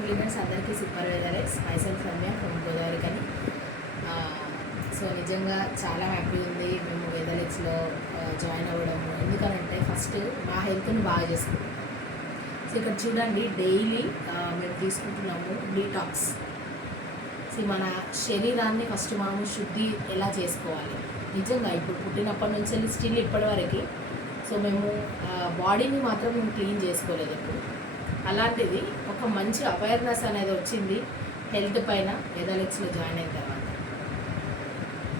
Morning leaders అందరికీ super weathers myself Ramya from Godavari కానీ. So నిజంగా చాలా హ్యాపీ ఉంది మేము వెదర్ఎక్స్లో జాయిన్ అవ్వడము. ఎందుకనంటే ఫస్ట్ మా హెల్త్ని బాగా చేసుకుంటాం. సో ఇక్కడ చూడండి డైలీ మేము తీసుకుంటున్నాము డీటాక్స్. సో మన శరీరాన్ని ఫస్ట్ మనము శుద్ధి ఎలా చేసుకోవాలి నిజంగా ఇప్పుడు పుట్టినప్పటి నుంచి వెళ్ళి స్టిల్ ఇప్పటి వరకు. సో మేము బాడీని మాత్రం మేము క్లీన్ చేసుకోలేదు ఎప్పుడు. అలాంటిది ఒక మంచి అవేర్నెస్ అనేది వచ్చింది హెల్త్ పైన వెదర్ఎక్స్లో జాయిన్ అయిన తర్వాత.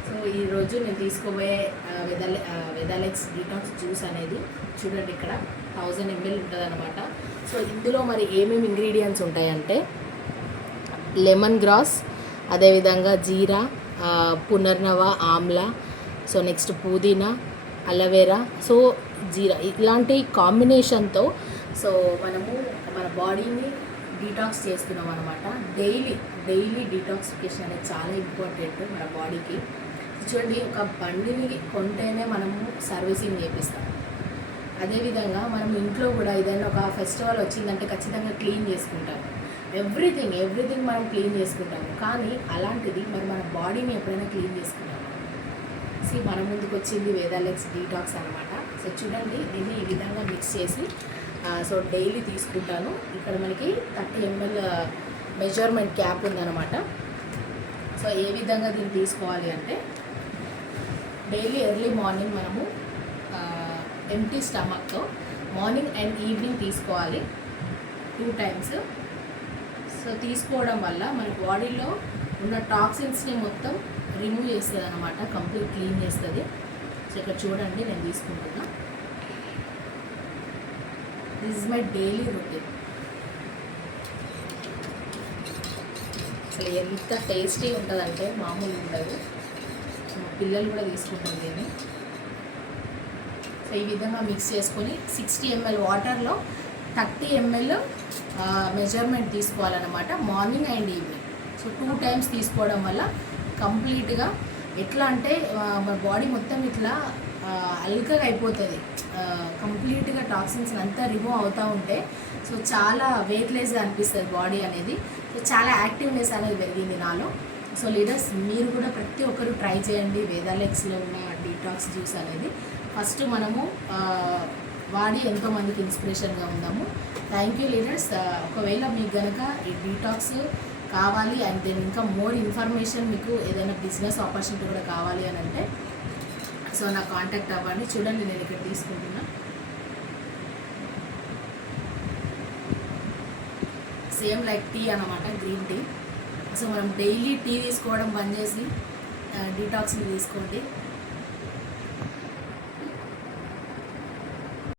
సో ఈరోజు నేను తీసుకోబోయే వెదర్ఎక్స్ డీటాక్స్ జ్యూస్ అనేది చూడండి ఇక్కడ 1000 ml ఉంటుంది అనమాట. సో ఇందులో మరి ఏమేమి ఇంగ్రీడియంట్స్ ఉంటాయంటే లెమన్ గ్రాస్, అదేవిధంగా జీరా, పునర్నవ ఆమ్లా, సో నెక్స్ట్ పుదీనా, అలోవెరా, సో జీరా ఇలాంటి కాంబినేషన్తో సో మనము మన బాడీని డీటాక్స్ చేస్తున్నాం అనమాట. డైలీ డీటాక్సిఫికేషన్ అనేది చాలా ఇంపార్టెంట్ మన బాడీకి. చూడండి ఒక బండిని కొంటేనే మనము సర్వీసింగ్ చేపిస్తాం. అదేవిధంగా మనం ఇంట్లో కూడా ఏదైనా ఒక ఫెస్టివల్ వచ్చిందంటే ఖచ్చితంగా క్లీన్ చేసుకుంటాము. ఎవ్రీథింగ్ మనం క్లీన్ చేసుకుంటాము. కానీ అలాంటిది మరి మన బాడీని ఎప్పుడైనా క్లీన్ చేసుకుంటాము. మన ముందుకు వచ్చింది వెదర్ఎక్స్ డీటాక్స్ అనమాట. సో చూడండి దీన్ని ఈ విధంగా మిక్స్ చేసి సో డైలీ తీసుకుంటాను. ఇక్కడ మనకి 30 ml మెజర్మెంట్ క్యాప్ ఉందన్నమాట. సో ఏ విధంగా దీన్ని తీసుకోవాలి అంటే డైలీ ఎర్లీ మార్నింగ్ మనము ఎంటీ స్టమక్తో మార్నింగ్ అండ్ ఈవినింగ్ తీసుకోవాలి 2 times. సో తీసుకోవడం వల్ల మన బాడీలో ఉన్న టాక్సిన్స్ని మొత్తం రిమూవ్ చేస్తుంది అనమాట, కంప్లీట్ క్లీన్ చేస్తుంది. సో ఇక్కడ చూడండి నేను తీసుకుంటున్నా. This is my daily routine. అసలు ఎంత టేస్టీ ఉంటుందంటే మామూలు ఉండదు. పిల్లలు కూడా తీసుకుంటారు దీన్ని. సో ఈ విధంగా మిక్స్ చేసుకొని 60 ml వాటర్లో 30 ml మెజర్మెంట్ తీసుకోవాలన్నమాట morning and evening. So 2 times తీసుకోవడం వల్ల కంప్లీట్గా ఎట్లా అంటే మన బాడీ మొత్తం ఇట్లా అల్కగా అయిపోతుంది. కంప్లీట్గా టాక్సిన్స్ అంతా రిమూవ్ అవుతూ ఉంటే సో చాలా వెయిట్లెస్గా అనిపిస్తుంది బాడీ అనేది. సో చాలా యాక్టివ్నెస్ అనేది పెరిగింది నాలో. సో లీడర్స్ మీరు కూడా ప్రతి ఒక్కరు ట్రై చేయండి వెదర్ఎక్స్లో ఉన్న డీటాక్స్ జ్యూస్ అనేది. ఫస్ట్ మనము వాడి ఎంతోమందికి ఇన్స్పిరేషన్గా ఉందాము. Thank you leaders. ఒకవేళ మీకు కనుక ఈ డీటాక్స్ కావాలి అండ్ దెన్ ఇంకా మోర్ ఇన్ఫర్మేషన్ మీకు ఏదైనా బిజినెస్ ఆపర్చునిటీ కూడా కావాలి అని అంటే సో నాకు కాంటాక్ట్ అవ్వండి. చూడండి నేను ఇక్కడ తీసుకుంటున్నా. సేమ్ లైక్ టీ అన్నమాట, గ్రీన్ టీ. సో మనం డైలీ టీ తీసుకోవడం బంద్ చేసి డీటాక్స్ని తీసుకోండి.